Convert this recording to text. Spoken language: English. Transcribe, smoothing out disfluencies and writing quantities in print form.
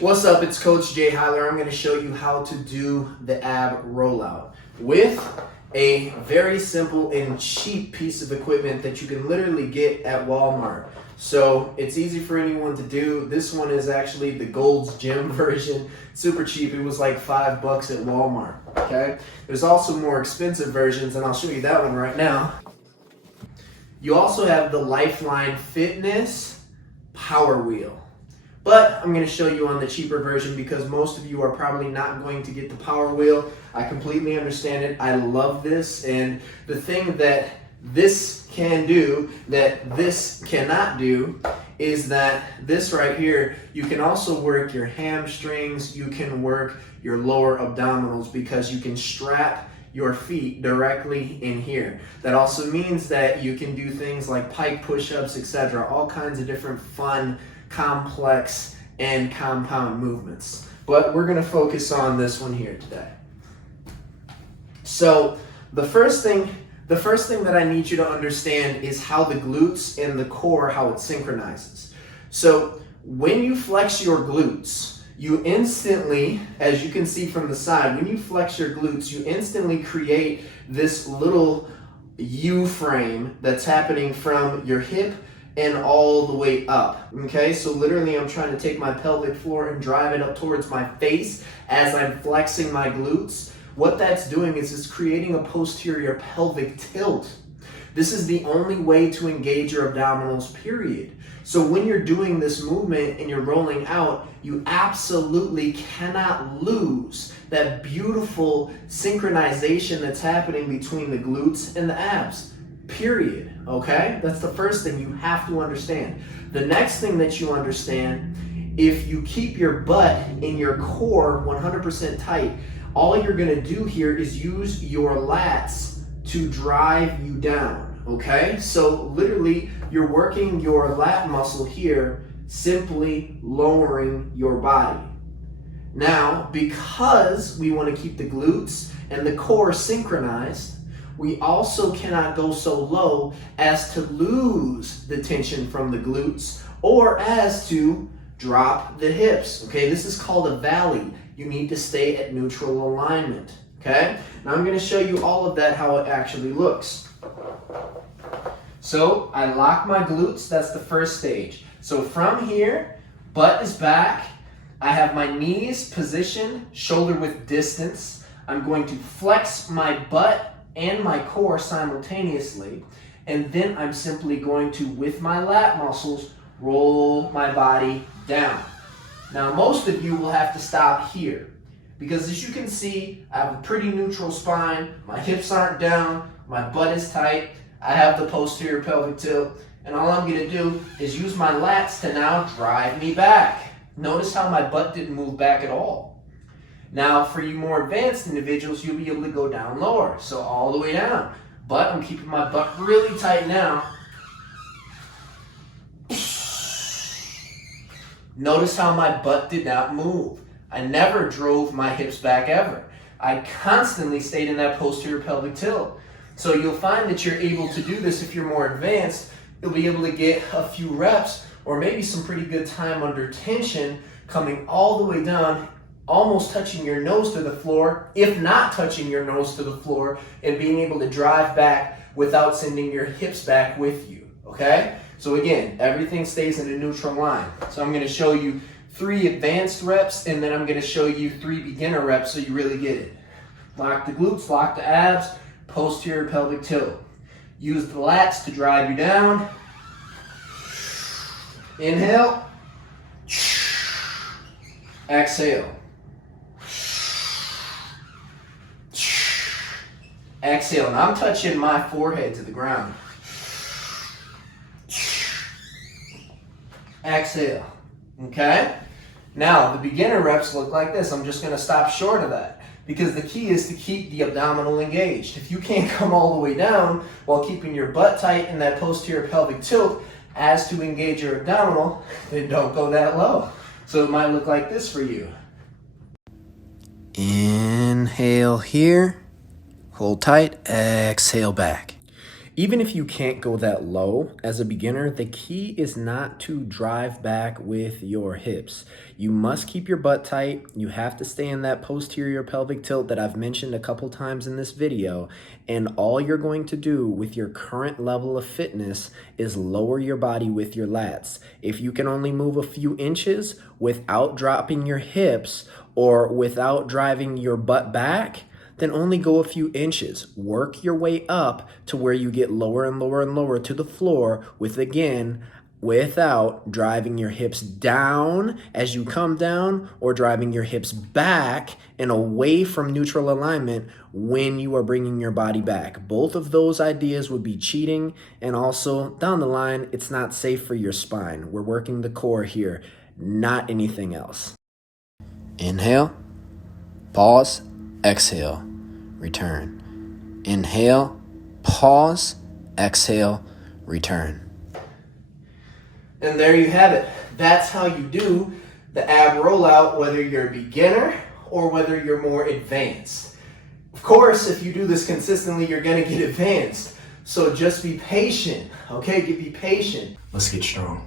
What's up, it's Coach Jay Hyler. I'm going to show you how to do the ab rollout with a very simple and cheap piece of equipment that you can literally get at Walmart. So it's easy for anyone to do. This one is actually the Gold's Gym version. Super cheap. It was like $5 at Walmart. Okay. There's also more expensive versions, and I'll show you that one right now. You also have the Lifeline Fitness Power Wheel. But I'm going to show you on the cheaper version because most of you are probably not going to get the Power Wheel. I completely understand it. I love this. And the thing that this can do that this cannot do is that this right here, you can also work your hamstrings, you can work your lower abdominals because you can strap your feet directly in here. That also means that you can do things like pike push-ups, etc., all kinds of different fun, complex, and compound movements. But we're going to focus on this one here today. So the first thing that I need you to understand is how the glutes and the core, how it synchronizes. So when you flex your glutes, you instantly, as you can see from the side, when you flex your glutes, you instantly create this little U-frame that's happening from your hip and all the way up. Okay, so literally I'm trying to take my pelvic floor and drive it up towards my face as I'm flexing my glutes. What that's doing is it's creating a posterior pelvic tilt. This is the only way to engage your abdominals, period. So when you're doing this movement and you're rolling out, you absolutely cannot lose that beautiful synchronization that's happening between the glutes and the abs, period. Okay? That's the first thing you have to understand. The next thing that you understand, if you keep your butt and your core 100% tight, all you're going to do here is use your lats to drive you down, okay? So literally, you're working your lat muscle here, simply lowering your body. Now, because we want to keep the glutes and the core synchronized, we also cannot go so low as to lose the tension from the glutes or as to drop the hips, okay? This is called a valley. You need to stay at neutral alignment, okay? Now I'm going to show you all of that, how it actually looks. So I lock my glutes, that's the first stage. So from here, butt is back. I have my knees positioned, shoulder width distance. I'm going to flex my butt and my core simultaneously. And then I'm simply going to, with my lat muscles, roll my body down. Now, most of you will have to stop here because as you can see, I have a pretty neutral spine. My hips aren't down. My butt is tight. I have the posterior pelvic tilt. And all I'm going to do is use my lats to now drive me back. Notice how my butt didn't move back at all. Now, for you more advanced individuals, you'll be able to go down lower. So all the way down. But I'm keeping my butt really tight now. Notice how my butt did not move. I never drove my hips back ever. I constantly stayed in that posterior pelvic tilt. So you'll find that you're able to do this if you're more advanced. You'll be able to get a few reps or maybe some pretty good time under tension coming all the way down, almost touching your nose to the floor, if not touching your nose to the floor, and being able to drive back without sending your hips back with you, okay? So again, everything stays in a neutral line. So I'm going to show you 3 advanced reps, and then I'm going to show you 3 beginner reps so you really get it. Lock the glutes, lock the abs, posterior pelvic tilt. Use the lats to drive you down. Inhale. Exhale. Exhale. And I'm touching my forehead to the ground. Exhale. Okay? Now, the beginner reps look like this. I'm just going to stop short of that because the key is to keep the abdominal engaged. If you can't come all the way down while keeping your butt tight in that posterior pelvic tilt as to engage your abdominal, then don't go that low. So it might look like this for you. Inhale here. Hold tight. Exhale back. Even if you can't go that low as a beginner, the key is not to drive back with your hips. You must keep your butt tight. You have to stay in that posterior pelvic tilt that I've mentioned a couple times in this video. And all you're going to do with your current level of fitness is lower your body with your lats. If you can only move a few inches without dropping your hips or without driving your butt back, then only go a few inches. Work your way up to where you get lower and lower and lower to the floor without driving your hips down as you come down or driving your hips back and away from neutral alignment when you are bringing your body back. Both of those ideas would be cheating, and also down the line, it's not safe for your spine. We're working the core here, not anything else. Inhale, pause, exhale, return. Inhale, pause, exhale, return. And there you have it. That's how you do the ab rollout, whether you're a beginner or whether you're more advanced. Of course, if you do this consistently, you're gonna get advanced. So just be patient, okay? Be patient. Let's get strong.